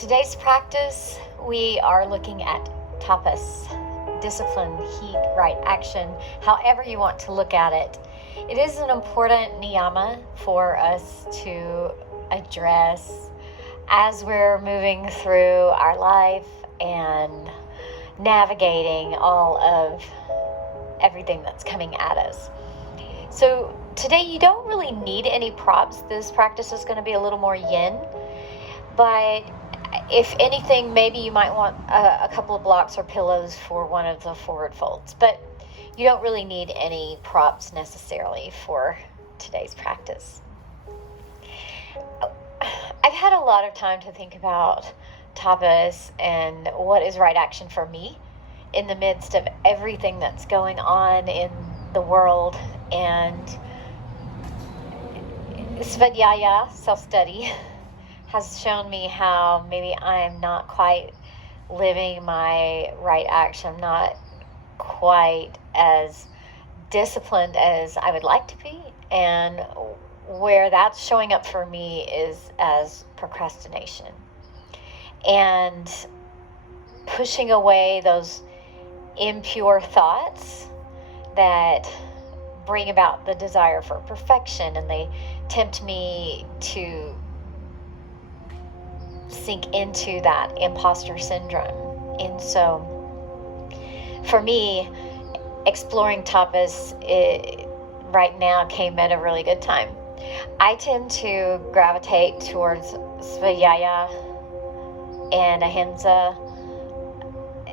Today's practice, we are looking at tapas, discipline, heat, right action, however you want to look at it. It is an important niyama for us to address as we're moving through our life and navigating all of everything that's coming at us. So today you don't really need any props. This practice is going to be a little more yin, but if anything, maybe you might want a couple of blocks or pillows for one of the forward folds, but you don't really need any props necessarily for today's practice. I've had a lot of time to think about tapas and what is right action for me in the midst of everything that's going on in the world, and svadhyaya, self-study, has shown me how maybe I'm not quite living my right action. I'm not quite as disciplined as I would like to be, and where that's showing up for me is as procrastination and pushing away those impure thoughts that bring about the desire for perfection, and they tempt me to sink into that imposter syndrome. And so for me, exploring tapas right now came at a really good time. I tend to gravitate towards svadhyaya and ahimsa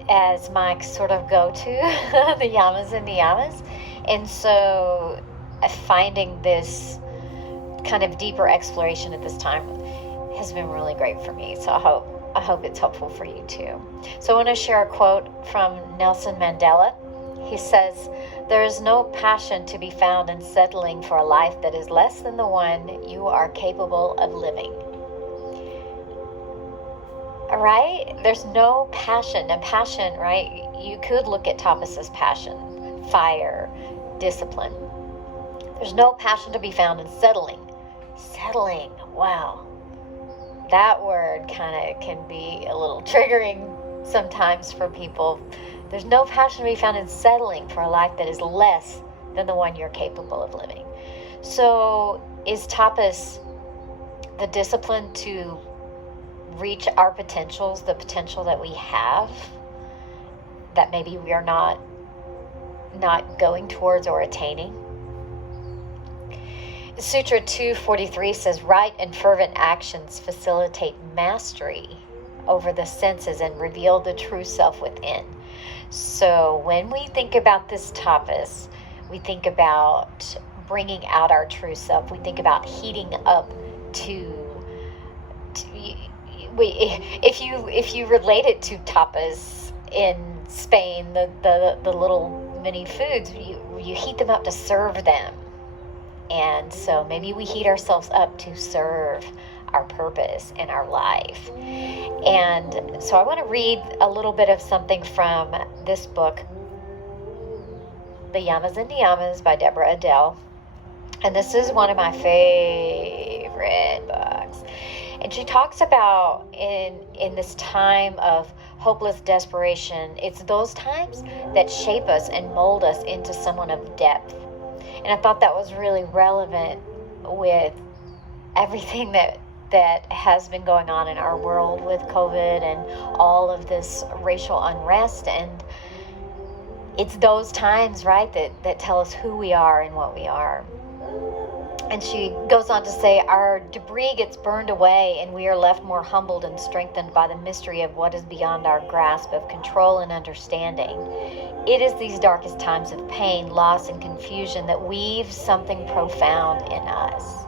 as my sort of go-to, the yamas and niyamas. And so finding this kind of deeper exploration at this time has been really great for me. So I hope it's helpful for you too. So I want to share a quote from Nelson Mandela. He says, "There is no passion to be found in settling for a life that is less than the one you are capable of living." All right? There's no passion. And passion, right? You could look at tapas as passion, fire, discipline. There's no passion to be found in settling. Settling, wow. That word kind of can be a little triggering sometimes for people. There's no passion to be found in settling for a life that is less than the one you're capable of living. So is tapas the discipline to reach our potentials, the potential that we have, that maybe we are not going towards or attaining? Sutra 243 says, "Right and fervent actions facilitate mastery over the senses and reveal the true self within." So when we think about this tapas, we think about bringing out our true self. We think about heating up if you relate it to tapas in Spain, the little mini foods, you heat them up to serve them. And so maybe we heat ourselves up to serve our purpose in our life. And so I want to read a little bit of something from this book, The Yamas and Niyamas by Deborah Adele. And this is one of my favorite books. And she talks about in this time of hopeless desperation, it's those times that shape us and mold us into someone of depth. And I thought that was really relevant with everything that has been going on in our world with COVID and all of this racial unrest. And it's those times, right, that tell us who we are and what we are. And she goes on to say, "Our debris gets burned away and we are left more humbled and strengthened by the mystery of what is beyond our grasp of control and understanding. It is these darkest times of pain, loss, and confusion that weave something profound in us."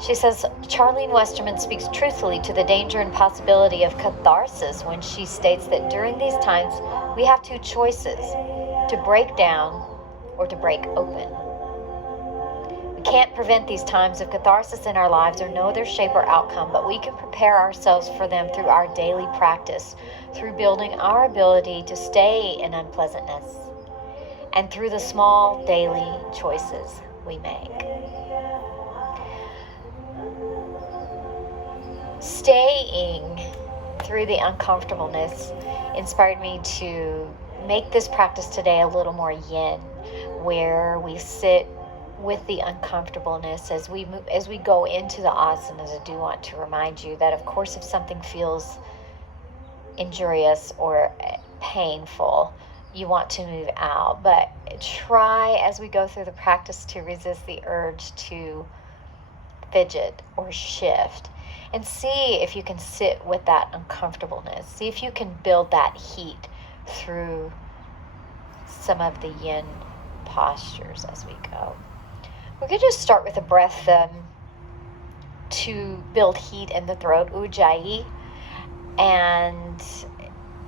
She says, Charlene Westerman speaks truthfully to the danger and possibility of catharsis when she states that during these times we have two choices: to break down or to break open. We can't prevent these times of catharsis in our lives or know their shape or outcome, but we can prepare ourselves for them through our daily practice, through building our ability to stay in unpleasantness, and through the small daily choices we make. staying through the uncomfortableness inspired me to make this practice today a little more yin, where we sit with the uncomfortableness as we move, as we go into the asanas. I do want to remind you that, of course, if something feels injurious or painful, you want to move out. But try, as we go through the practice, to resist the urge to fidget or shift, and see if you can sit with that uncomfortableness. See if you can build that heat through some of the yin postures as we go. We're going to just start with a breath to build heat in the throat, ujjayi. And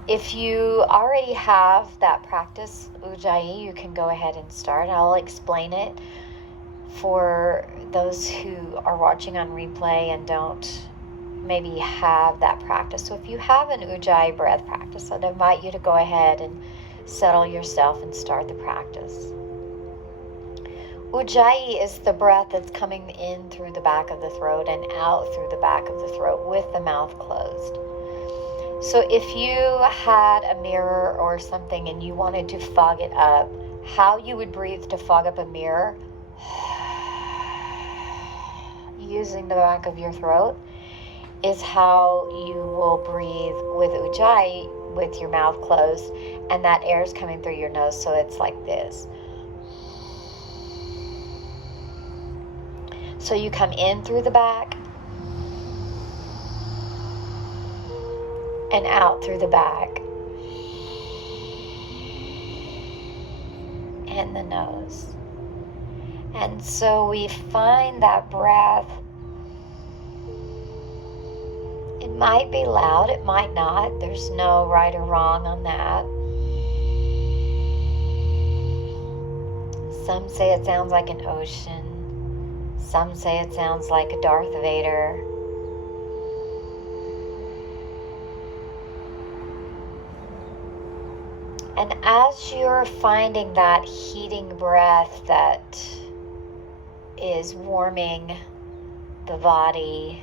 if you already have that practice, ujjayi, you can go ahead and start. I'll explain it for those who are watching on replay and don't maybe have that practice. So if you have an ujjayi breath practice, I'd invite you to go ahead and settle yourself and start the practice. Ujjayi is the breath that's coming in through the back of the throat and out through the back of the throat with the mouth closed. So if you had a mirror or something and you wanted to fog it up, how you would breathe to fog up a mirror, using the back of your throat, is how you will breathe with ujjayi with your mouth closed, and that air is coming through your nose, so it's like this. So you come in through the back and out through the back and the nose. And so we find that breath. It might be loud, it might not. There's no right or wrong on that. Some say it sounds like an ocean. Some say it sounds like a Darth Vader. And as you're finding that heating breath that is warming the body,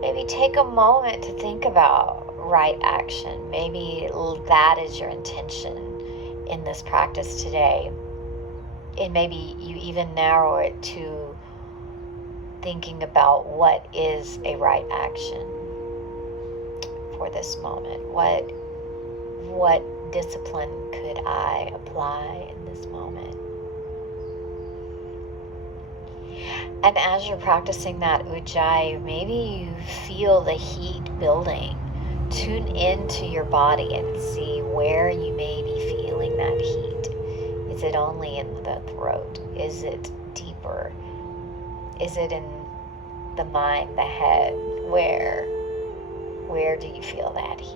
maybe take a moment to think about right action. Maybe that is your intention in this practice today. And maybe you even narrow it to thinking about what is a right action for this moment. What discipline could I apply in this moment? And as you're practicing that ujjayi, maybe you feel the heat building. Tune into your body and see where you may be feeling that heat. Is it only in the throat? Is it deeper? Is it in the mind, the head? Where do you feel that heat?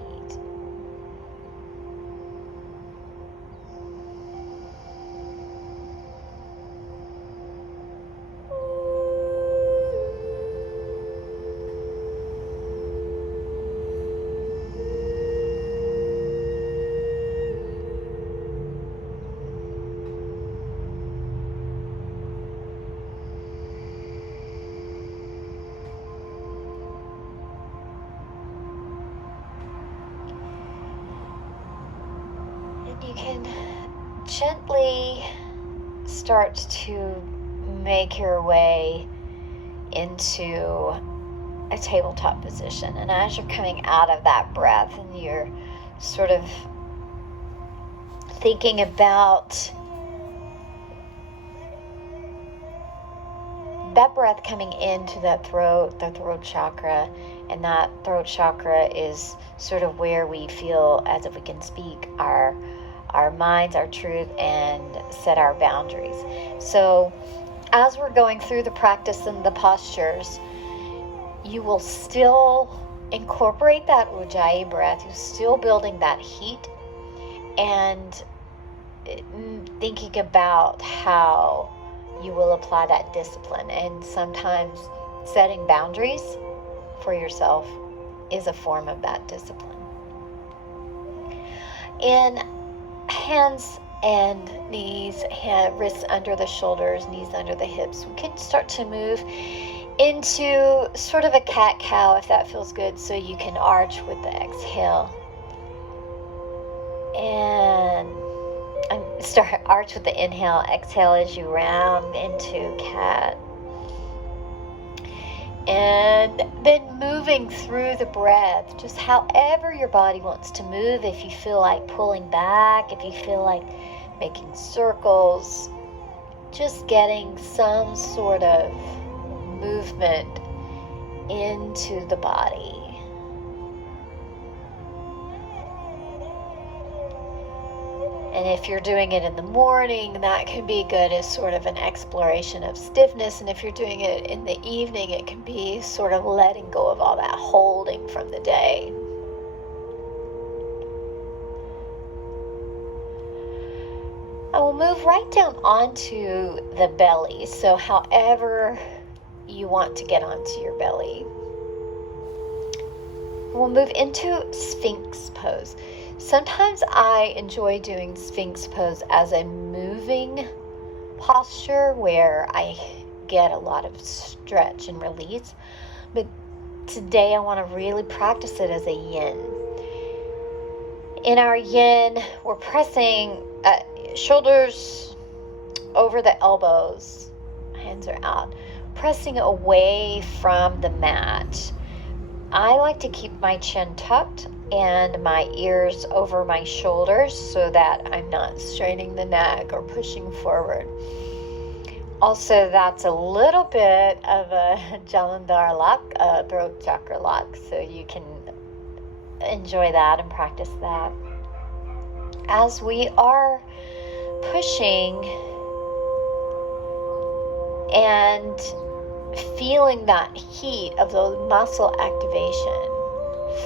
You can gently start to make your way into a tabletop position. And as you're coming out of that breath and you're sort of thinking about that breath coming into that throat, the throat chakra, and that throat chakra is sort of where we feel as if we can speak our minds, our truth, and set our boundaries. So as we're going through the practice and the postures, you will still incorporate that ujjayi breath. You're still building that heat and thinking about how you will apply that discipline. And sometimes setting boundaries for yourself is a form of that discipline. In hands And knees, wrists under the shoulders, knees under the hips. We can start to move into sort of a cat-cow if that feels good, so you can arch with the exhale. And start arch with the inhale, exhale as you round into cat. And then moving through the breath, just however your body wants to move. If you feel like pulling back, if you feel like making circles, just getting some sort of movement into the body. And if you're doing it in the morning, that can be good as sort of an exploration of stiffness. And if you're doing it in the evening, it can be sort of letting go of all that holding from the day. I will move right down onto the belly. So however you want to get onto your belly. We'll move into Sphinx pose. Sometimes I enjoy doing Sphinx pose as a moving posture where I get a lot of stretch and release. But today I want to really practice it as a yin. In our yin, we're pressing shoulders over the elbows, hands are out, pressing away from the mat. I like to keep my chin tucked and my ears over my shoulders so that I'm not straining the neck or pushing forward. Also, that's a little bit of a Jalandhar lock, a throat chakra lock, so you can enjoy that and practice that. As we are pushing and feeling that heat of the muscle activation,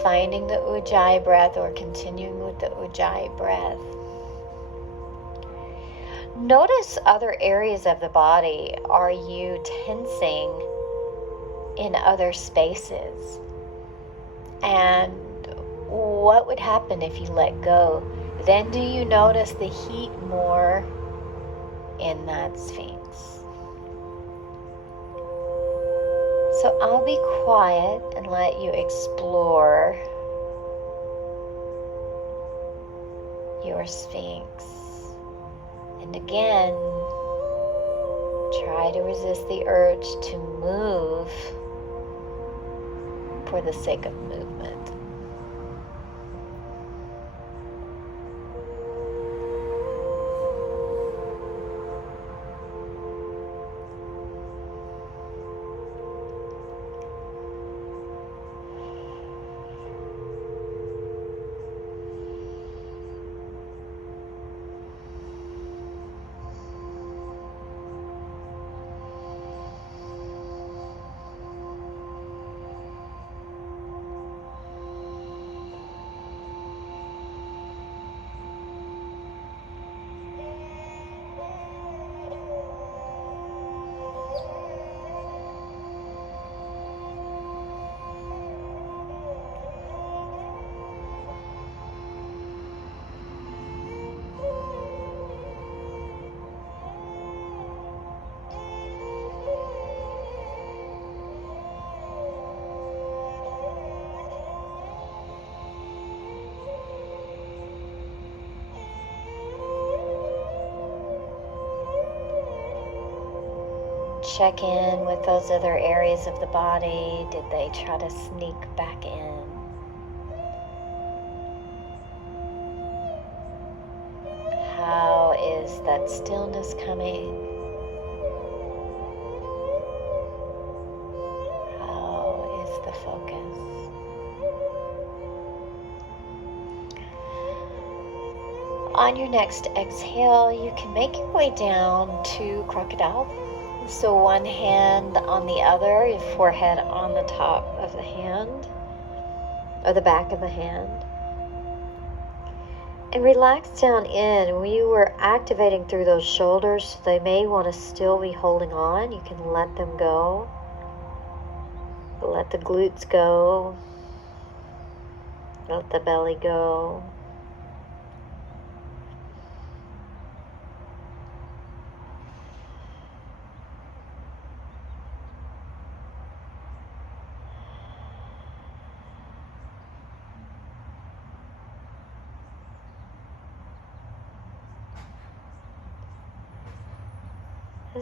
finding the Ujjayi breath or continuing with the Ujjayi breath. Notice other areas of the body. Are you tensing in other spaces? And what would happen if you let go? Then do you notice the heat more in that Sphinx? So I'll be quiet and let you explore your Sphinx. And again, try to resist the urge to move for the sake of movement. Check in with those other areas of the body. Did they try to sneak back in? How is that stillness coming? How is the focus? On your next exhale, you can make your way down to crocodile. So one hand on the other, your forehead on the top of the hand, or the back of the hand. And relax down in. We were activating through those shoulders, so they may want to still be holding on. You can let them go. Let the glutes go. Let the belly go.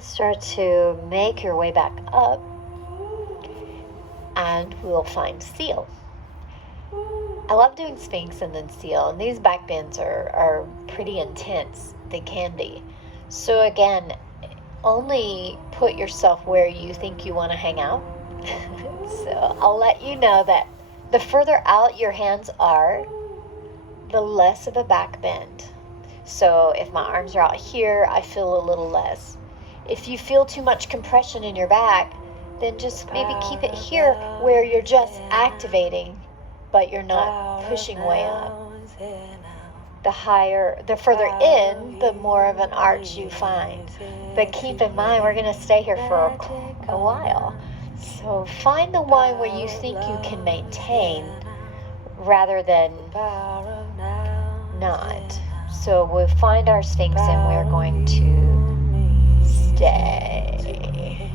Start to make your way back up, and we'll find seal. I love doing Sphinx and then seal, and these back bends are pretty intense. They can be. So again, only put yourself where you think you want to hang out. So I'll let you know that the further out your hands are, the less of a back bend. So if my arms are out here, I feel a little less. If you feel too much compression in your back, then just maybe keep it here where you're just activating, but you're not pushing way up. The further in, the more of an arch you find. But keep in mind, we're going to stay here for a while. So find the one where you think you can maintain rather than not. So we'll find our Sphinx and we're going to stay.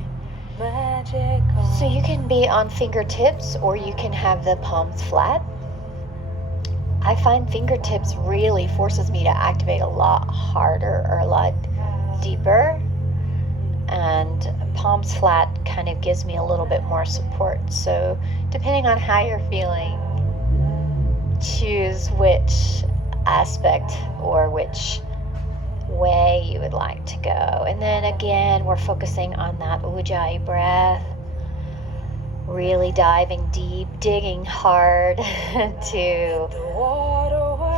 So you can be on fingertips or you can have the palms flat. I find fingertips really forces me to activate a lot harder or a lot deeper, and palms flat kind of gives me a little bit more support. So depending on how you're feeling, choose which aspect or which way you would like to go. And then again, we're focusing on that Ujjayi breath, really diving deep, digging hard to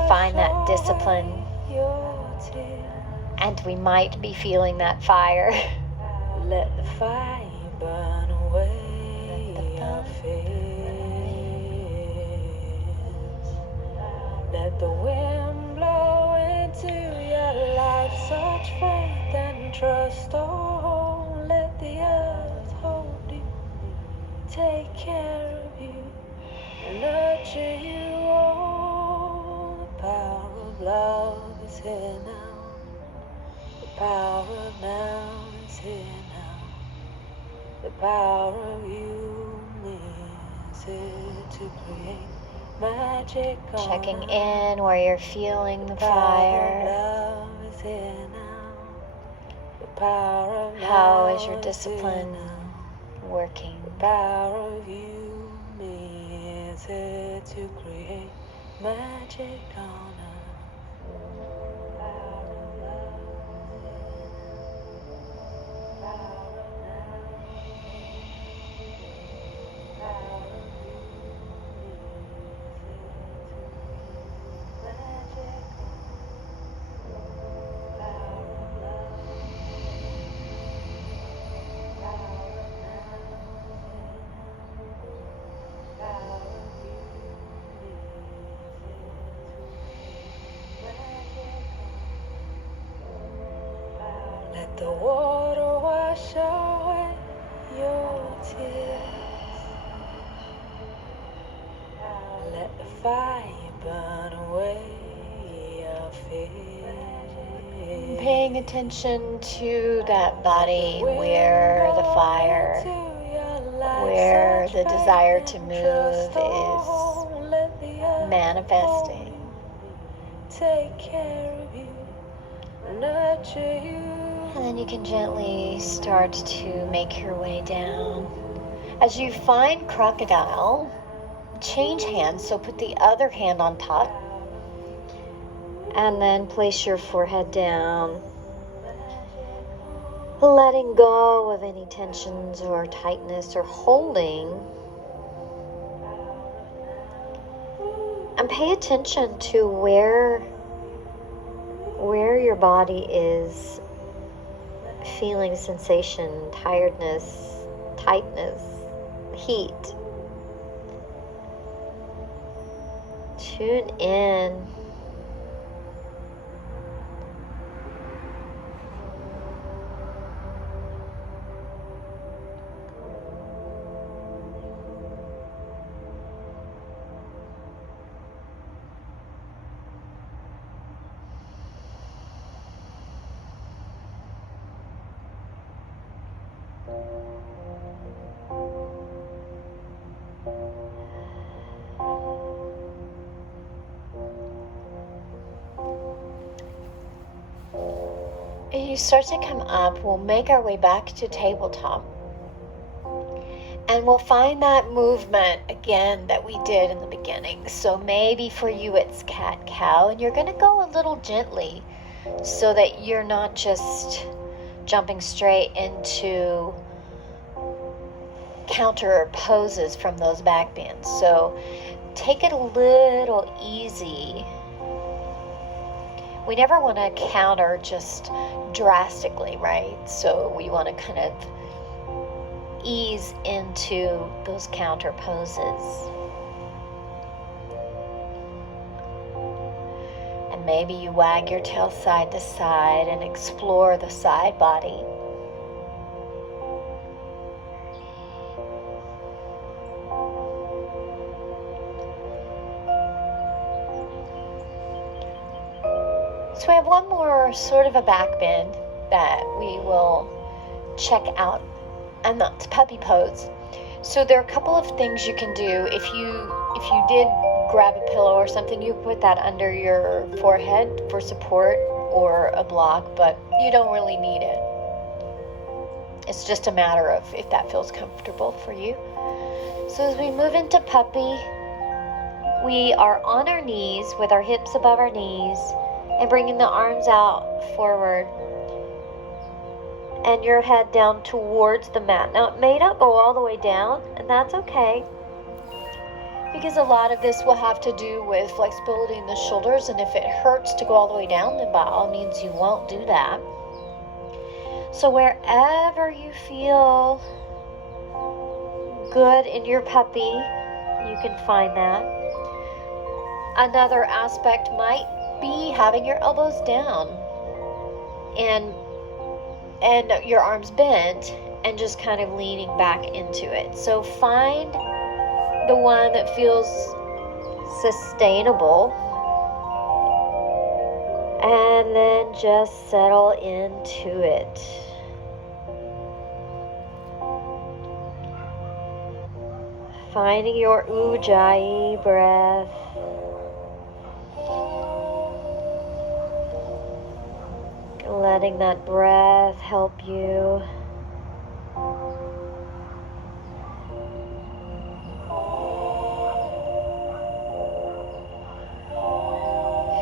find that discipline. And we might be feeling that fire. Let the fire burn away your fears. Let the wind blow into your life such faith and trust. Oh, let the earth hold you, take care of you, nurture you. Oh, the power of love is here now. The power of now is here now. The power of you is here to create magic. Checking in where you're feeling the fire. Love is here now. The power of how is your discipline working? The power of you is here to create magic on earth. Let the water wash away your tears. Let the fire burn away your fears. Paying attention to that body where the fire, where the desire to move is manifesting. Take care of you, nurture you. And then you can gently start to make your way down. As you find crocodile, change hands. So put the other hand on top. And then place your forehead down. Letting go of any tensions or tightness or holding. And pay attention to where your body is feeling sensation, tiredness, tightness, heat. Tune in. And you start to come up, we'll make our way back to tabletop. And we'll find that movement again that we did in the beginning. So maybe for you it's cat-cow, and you're going to go a little gently so that you're not just jumping straight into counter poses from those back bends. So take it a little easy. We never want to counter just drastically, right? So we want to kind of ease into those counter poses. And maybe you wag your tail side to side and explore the side body. So we have one more sort of a back bend that we will check out, and that's puppy pose. So there are a couple of things you can do. If you did grab a pillow or something, you put that under your forehead for support or a block, but you don't really need it. It's just a matter of if that feels comfortable for you. So as we move into puppy, we are on our knees with our hips above our knees and bringing the arms out forward and your head down towards the mat. Now, it may not go all the way down, and that's okay, because a lot of this will have to do with flexibility in the shoulders, and if it hurts to go all the way down, then by all means you won't do that. So wherever you feel good in your puppy, you can find that. Another aspect might be having your elbows down and your arms bent and just kind of leaning back into it. So find the one that feels sustainable and then just settle into it. Finding your ujjayi breath. Letting that breath help you.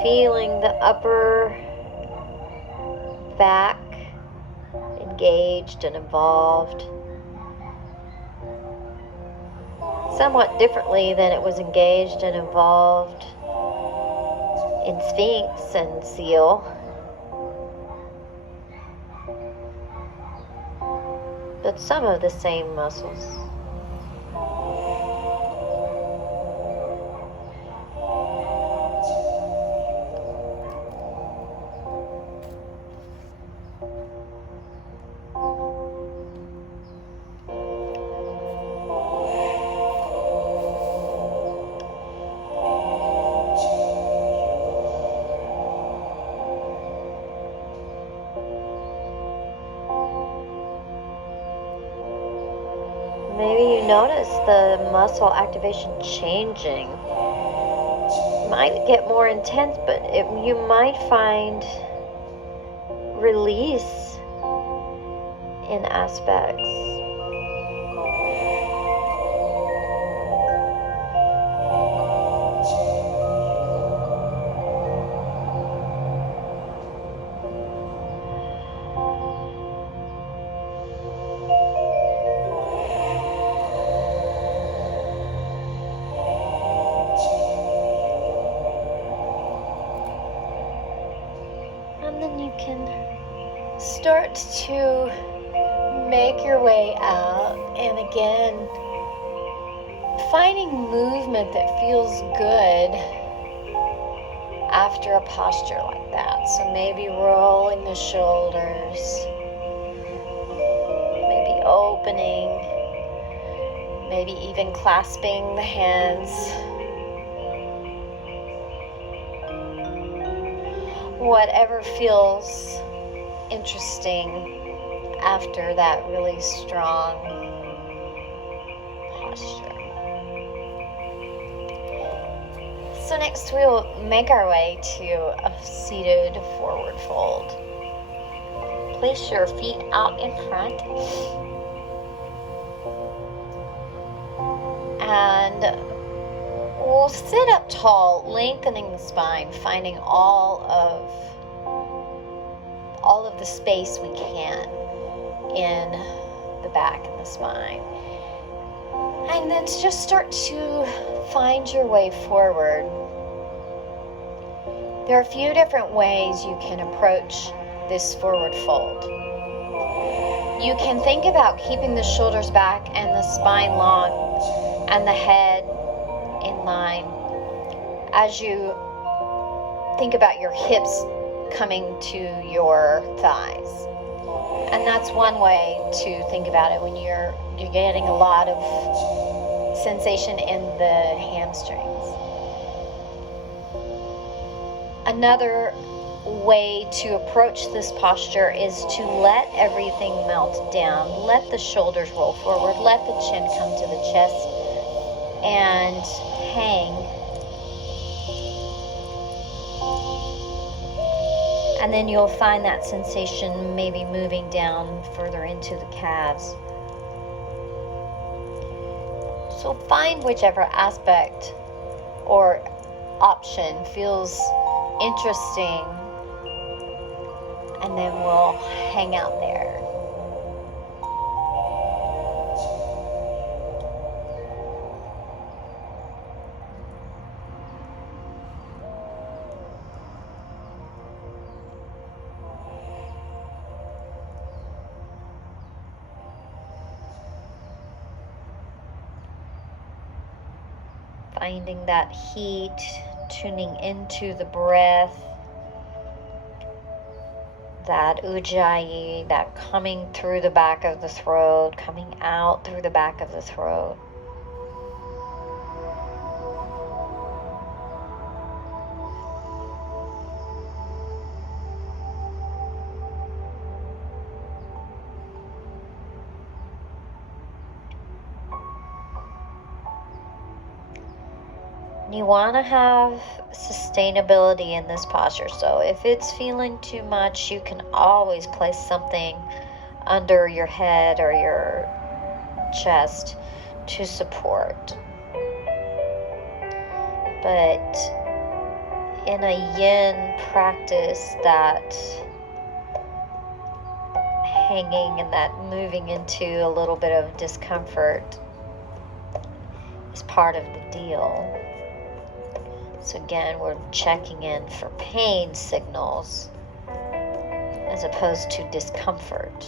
Feeling the upper back engaged and involved. Somewhat differently than it was engaged and involved in Sphinx and Seal. But some of the same muscles. Maybe you notice the muscle activation changing. It might get more intense, but you might find release in aspects. And then you can start to make your way out, and again, finding movement that feels good after a posture like that. So maybe rolling the shoulders, maybe opening, maybe even clasping the hands. Whatever feels interesting after that really strong posture. So next we'll make our way to a seated forward fold. Place your feet out in front. And we'll sit up tall, lengthening the spine, finding all of the space we can in the back and the spine. And then just start to find your way forward. There are a few different ways you can approach this forward fold. You can think about keeping the shoulders back and the spine long and the head in line as you think about your hips coming to your thighs. And that's one way to think about it when you're getting a lot of sensation in the hamstrings. Another way to approach this posture is to let everything melt down. Let the shoulders roll forward. Let the chin come to the chest and hang. And then you'll find that sensation maybe moving down further into the calves. So find whichever aspect or option feels interesting, and then we'll hang out there. Finding that heat, tuning into the breath, that ujjayi, that coming through the back of the throat, coming out through the back of the throat. You want to have sustainability in this posture. So if it's feeling too much, you can always place something under your head or your chest to support. But in a yin practice, that hanging and that moving into a little bit of discomfort is part of the deal. So again, we're checking in for pain signals as opposed to discomfort.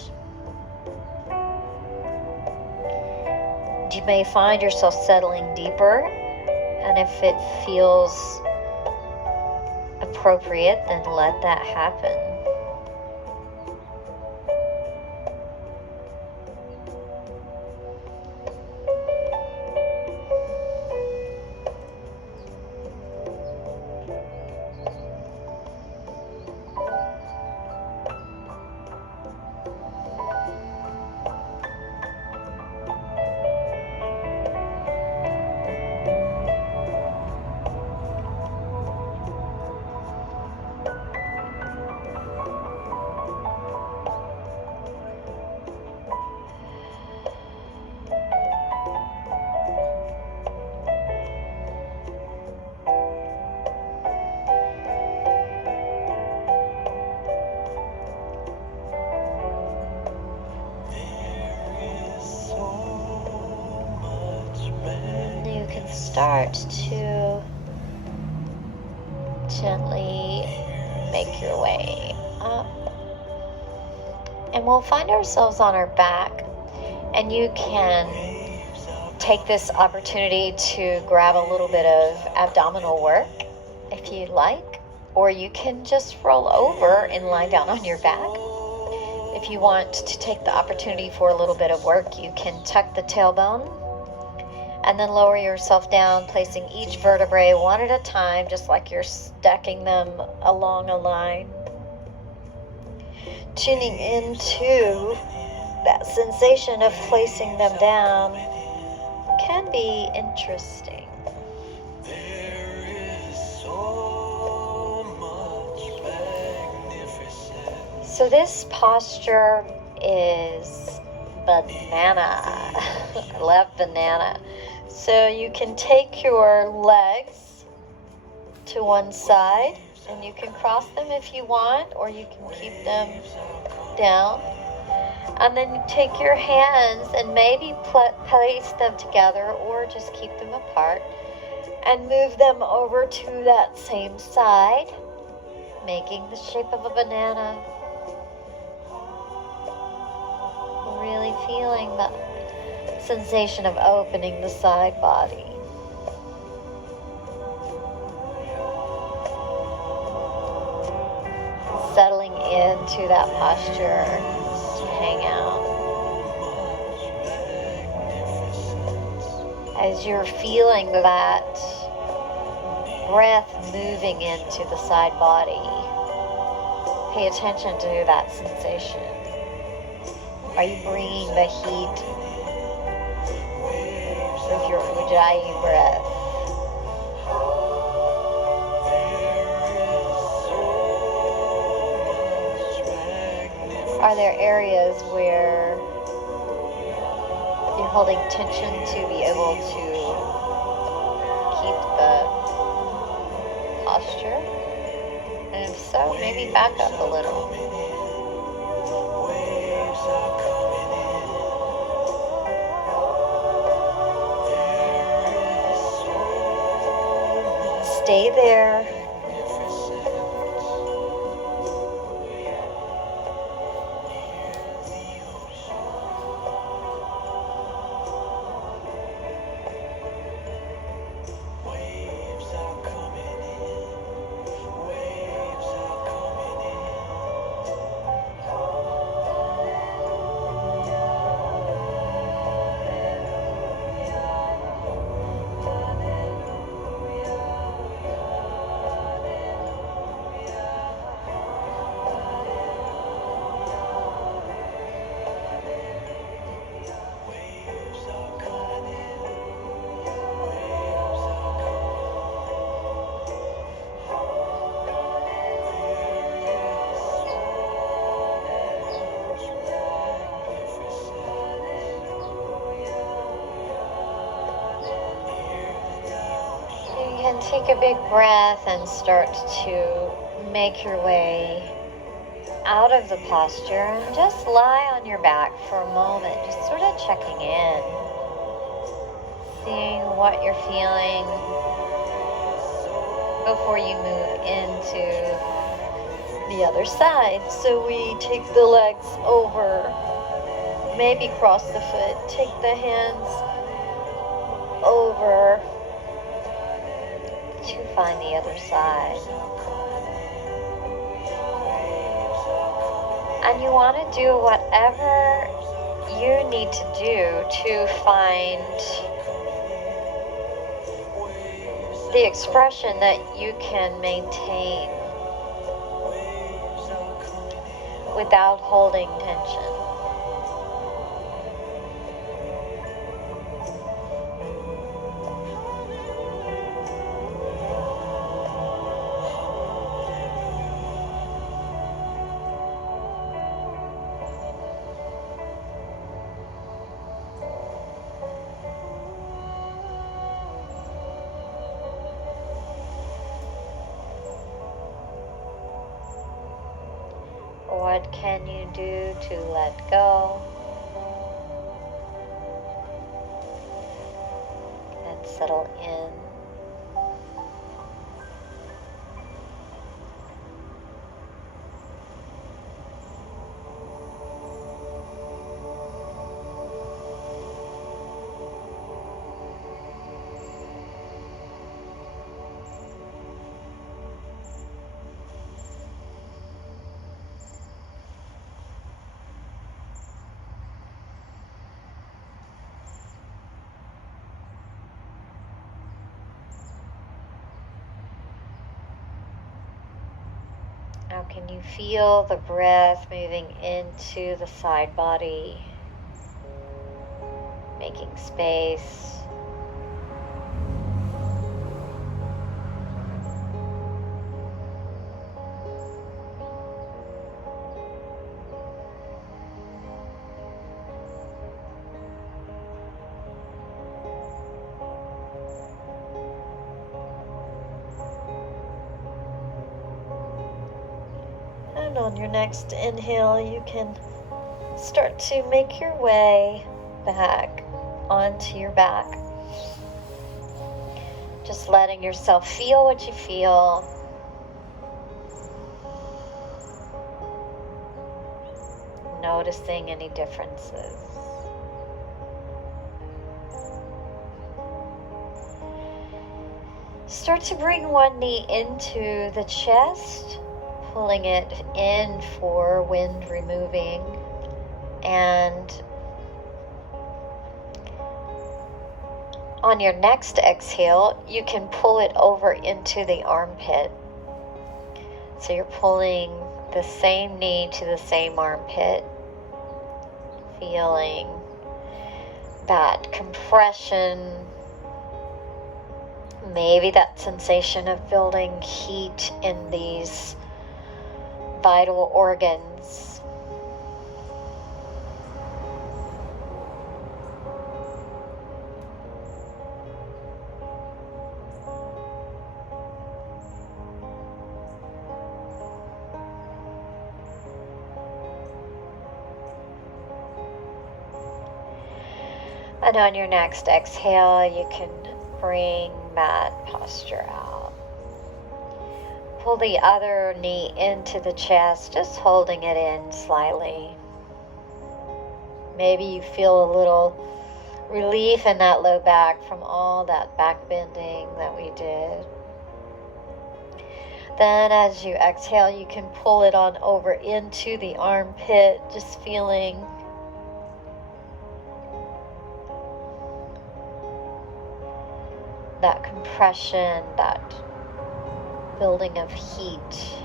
You may find yourself settling deeper, and if it feels appropriate, then let that happen. Start to gently make your way up, and we'll find ourselves on our back, and you can take this opportunity to grab a little bit of abdominal work if you'd like, or you can just roll over and lie down on your back. If you want to take the opportunity for a little bit of work, you can tuck the tailbone and then lower yourself down, placing each vertebrae one at a time, just like you're stacking them along a line. Tuning into that sensation of placing them down can be interesting. So this posture is banana. I love banana. So you can take your legs to one side and you can cross them if you want, or you can keep them down. And then you take your hands and maybe place them together or just keep them apart and move them over to that same side, making the shape of a banana. Really feeling the sensation of opening the side body. Settling into that posture to hang out. As you're feeling that breath moving into the side body, pay attention to that sensation. Are you bringing the heat with your Ujjayi breath? Are there areas where you're holding tension to be able to keep the posture? And if so, maybe back up a little. Stay there. Take a big breath and start to make your way out of the posture and just lie on your back for a moment, just sort of checking in, seeing what you're feeling before you move into the other side. So we take the legs over, maybe cross the foot, take the hands over to find the other side. And you want to do whatever you need to do to find the expression that you can maintain without holding tension. What can you do to let go and settle in? Now can you feel the breath moving into the side body, making space? on your next inhale, you can start to make your way back onto your back. Just letting yourself feel what you feel. Noticing any differences. Start to bring one knee into the chest, pulling it in for wind removing, and on your next exhale, you can pull it over into the armpit. So you're pulling the same knee to the same armpit, feeling that compression, maybe that sensation of building heat in these vital organs. And on your next exhale, you can bring mat posture out. Pull the other knee into the chest, just holding it in slightly. Maybe you feel a little relief in that low back from all that back bending that we did. Then as you exhale, you can pull it on over into the armpit, just feeling that compression, that building of heat.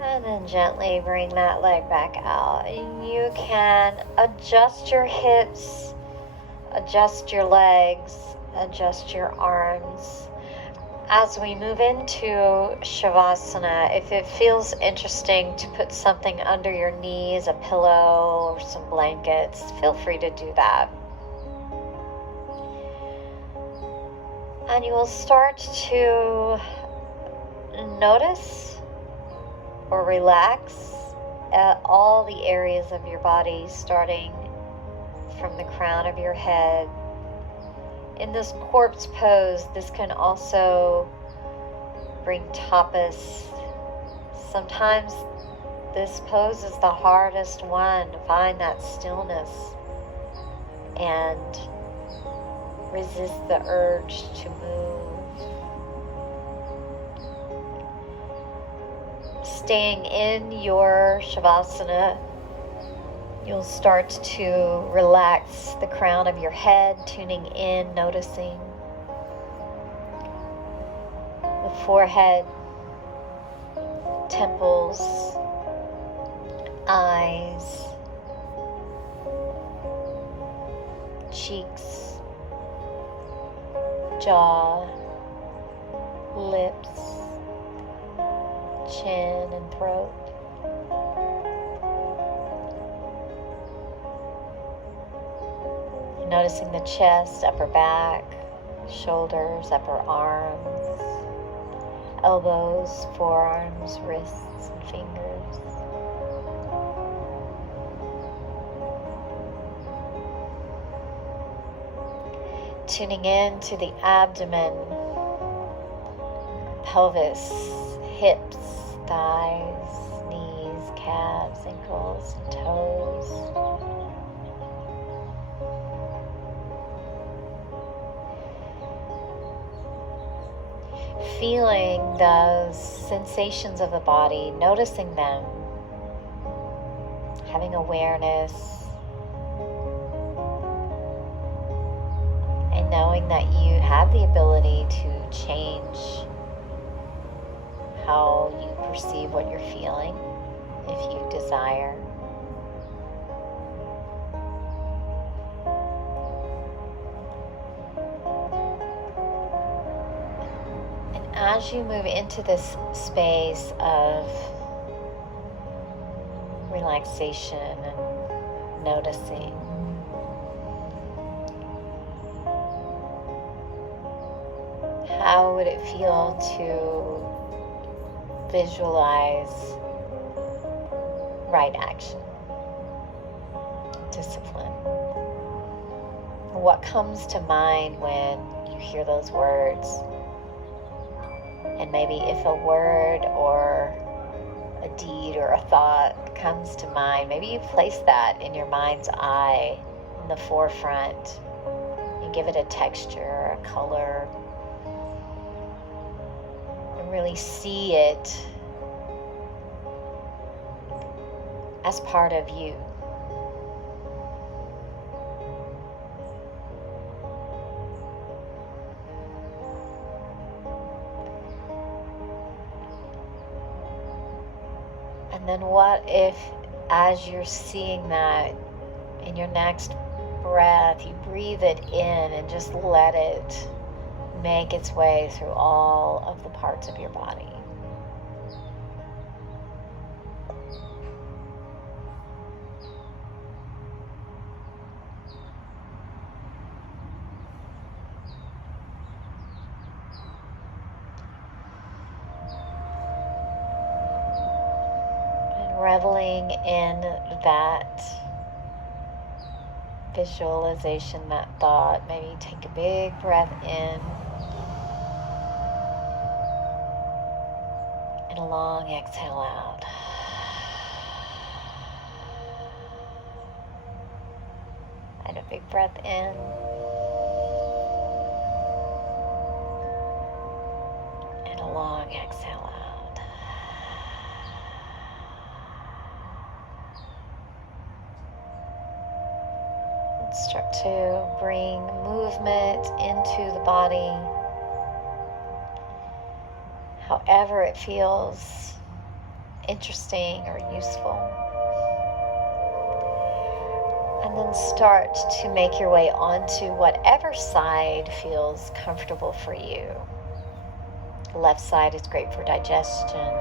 And then gently bring that leg back out. And you can adjust your hips, adjust your legs, adjust your arms. As we move into Shavasana, if it feels interesting to put something under your knees, a pillow or some blankets, feel free to do that. And you will start to notice or relax at all the areas of your body, starting from the crown of your head. In this corpse pose, this can also bring tapas. Sometimes this pose is the hardest one, to find that stillness and resist the urge to move. Staying in your Shavasana, you'll start to relax the crown of your head, tuning in, noticing the forehead, temples, eyes, cheeks, jaw, lips, chin and throat. Noticing the chest, upper back, shoulders, upper arms, elbows, forearms, wrists, and fingers. Tuning in to the abdomen, pelvis, hips, thighs, knees, calves, ankles, and toes. Feeling those sensations of the body, noticing them, having awareness, and knowing that you have the ability to change how you perceive what you're feeling if you desire. And as you move into this space of relaxation and noticing, how would it feel to visualize right action, discipline? What comes to mind when you hear those words? And maybe if a word or a deed or a thought comes to mind, maybe you place that in your mind's eye in the forefront and give it a texture, a color, and really see it as part of you. And then what if, as you're seeing that, in your next breath, you breathe it in and just let it make its way through all of the parts of your body. Reveling in that visualization, that thought. Maybe take a big breath in and a long exhale out. And a big breath in and a long exhale out. Start to bring movement into the body, however it feels interesting or useful. And then start to make your way onto whatever side feels comfortable for you. The left side is great for digestion.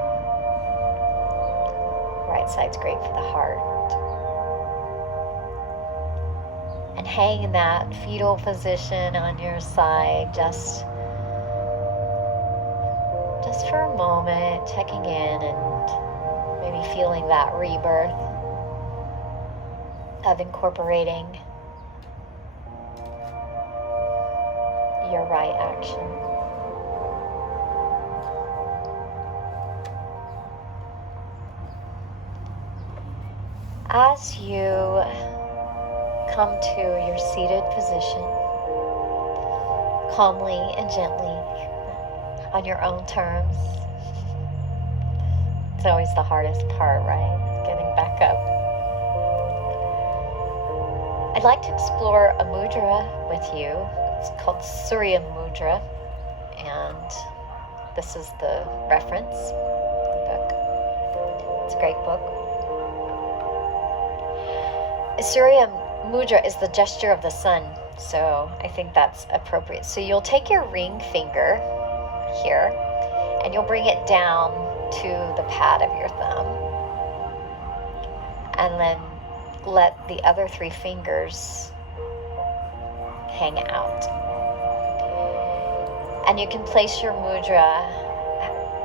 Right side's great for the heart. And hang in that fetal position on your side just for a moment, checking in and maybe feeling that rebirth of incorporating your right action. As you come to your seated position, calmly and gently, on your own terms. It's always the hardest part, right? Getting back up. I'd like to explore a mudra with you. It's called Surya Mudra, and this is the reference, the book. It's a great book. Surya Mudra is the gesture of the sun, so I think that's appropriate. So you'll take your ring finger here and you'll bring it down to the pad of your thumb, and then let the other three fingers hang out. And you can place your mudra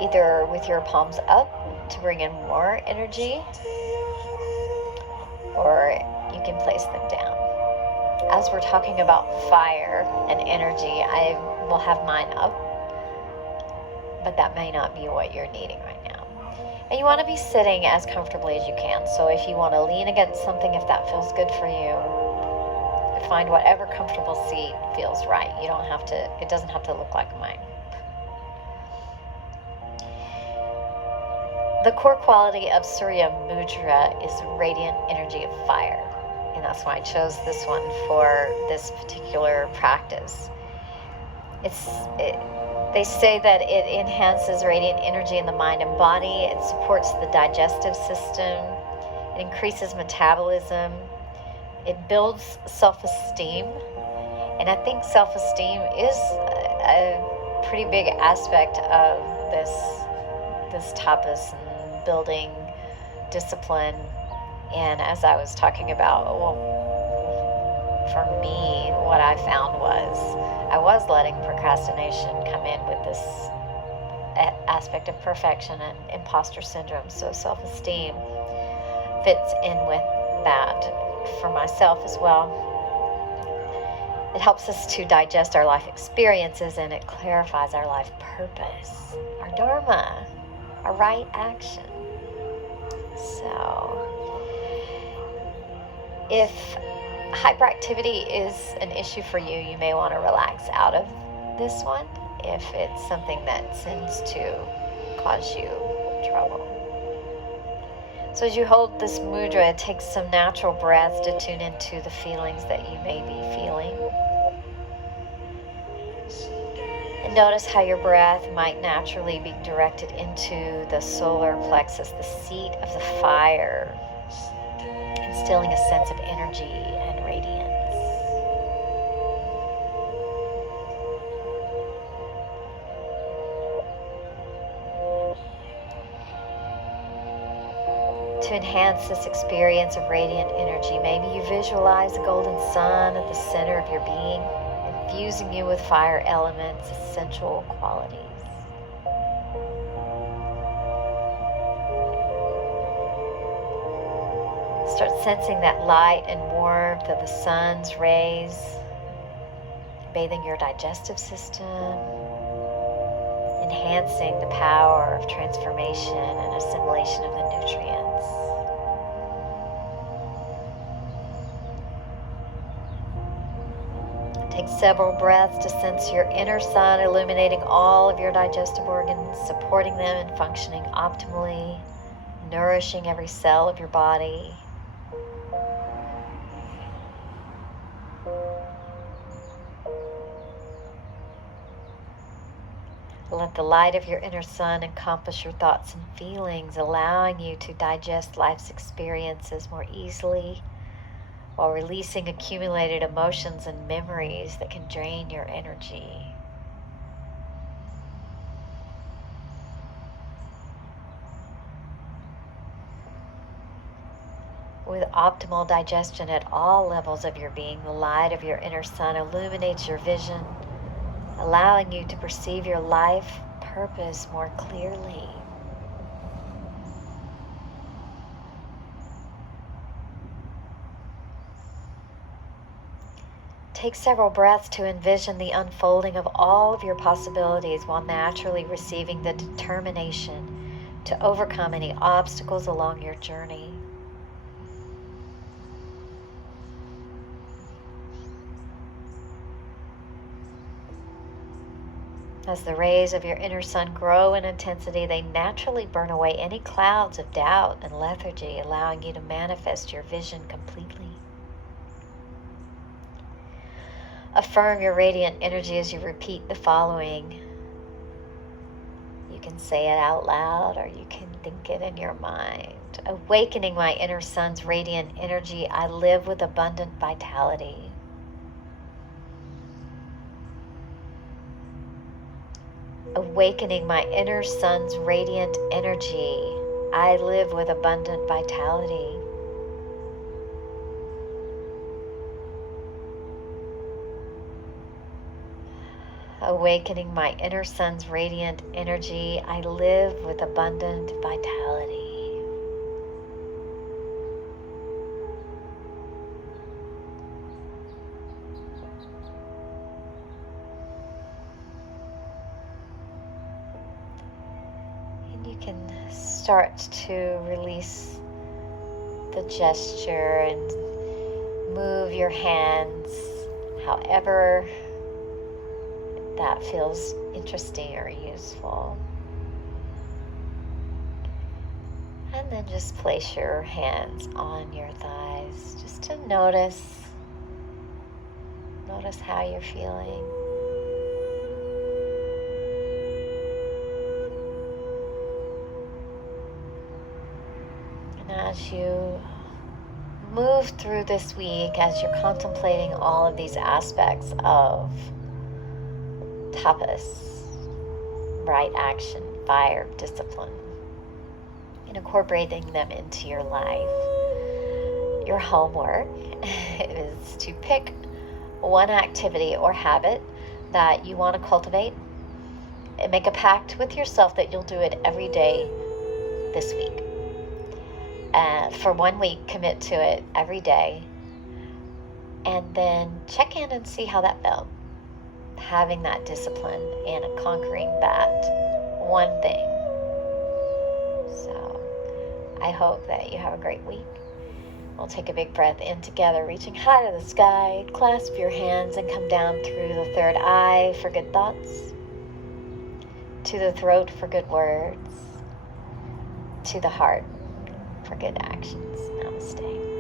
either with your palms up to bring in more energy, or you can place them down. As we're talking about fire and energy, I will have mine up, but that may not be what you're needing right now. And you want to be sitting as comfortably as you can. So if you want to lean against something, if that feels good for you, find whatever comfortable seat feels right. You don't have to, it doesn't have to look like mine. The core quality of Surya Mudra is radiant energy of fire. And that's why I chose this one for this particular practice. They say that it enhances radiant energy in the mind and body. It supports the digestive system. It increases metabolism. It builds self-esteem. And I think self-esteem is pretty big aspect of this tapas and building discipline. And as I was talking about, well, for me, what I found was I was letting procrastination come in with this aspect of perfection and imposter syndrome. So self-esteem fits in with that for myself as well. It helps us to digest our life experiences, and it clarifies our life purpose, our dharma, our right action. So if hyperactivity is an issue for you, you may want to relax out of this one if it's something that tends to cause you trouble. So as you hold this mudra, take some natural breaths to tune into the feelings that you may be feeling. And notice how your breath might naturally be directed into the solar plexus, the seat of the fire, instilling a sense of energy and radiance. To enhance this experience of radiant energy, maybe you visualize the golden sun at the center of your being, infusing you with fire element's essential qualities. Start sensing that light and warmth of the sun's rays, bathing your digestive system, enhancing the power of transformation and assimilation of the nutrients. Take several breaths to sense your inner sun illuminating all of your digestive organs, supporting them in functioning optimally, nourishing every cell of your body. Let the light of your inner sun encompass your thoughts and feelings, allowing you to digest life's experiences more easily while releasing accumulated emotions and memories that can drain your energy. With optimal digestion at all levels of your being, the light of your inner sun illuminates your vision, allowing you to perceive your life purpose more clearly. Take several breaths to envision the unfolding of all of your possibilities while naturally receiving the determination to overcome any obstacles along your journey. As the rays of your inner sun grow in intensity, they naturally burn away any clouds of doubt and lethargy, allowing you to manifest your vision completely. Affirm your radiant energy as you repeat the following. You can say it out loud or you can think it in your mind. Awakening my inner sun's radiant energy, I live with abundant vitality. Awakening my inner sun's radiant energy, I live with abundant vitality. Awakening my inner sun's radiant energy, I live with abundant vitality. And you can start to release the gesture and move your hands however that feels interesting or useful. And then just place your hands on your thighs just to notice how you're feeling. And as you move through this week, as you're contemplating all of these aspects of tapas, right action, fire, discipline, and incorporating them into your life. Your homework is to pick one activity or habit that you want to cultivate and make a pact with yourself that you'll do it every day this week. For 1 week, commit to it every day, and then check in and see how that felt. Having that discipline and conquering that one thing. So I hope that you have a great week. We'll take a big breath in together, reaching high to the sky. Clasp your hands and come down through the third eye for good thoughts, to the throat for good words, to the heart for good actions. Namaste.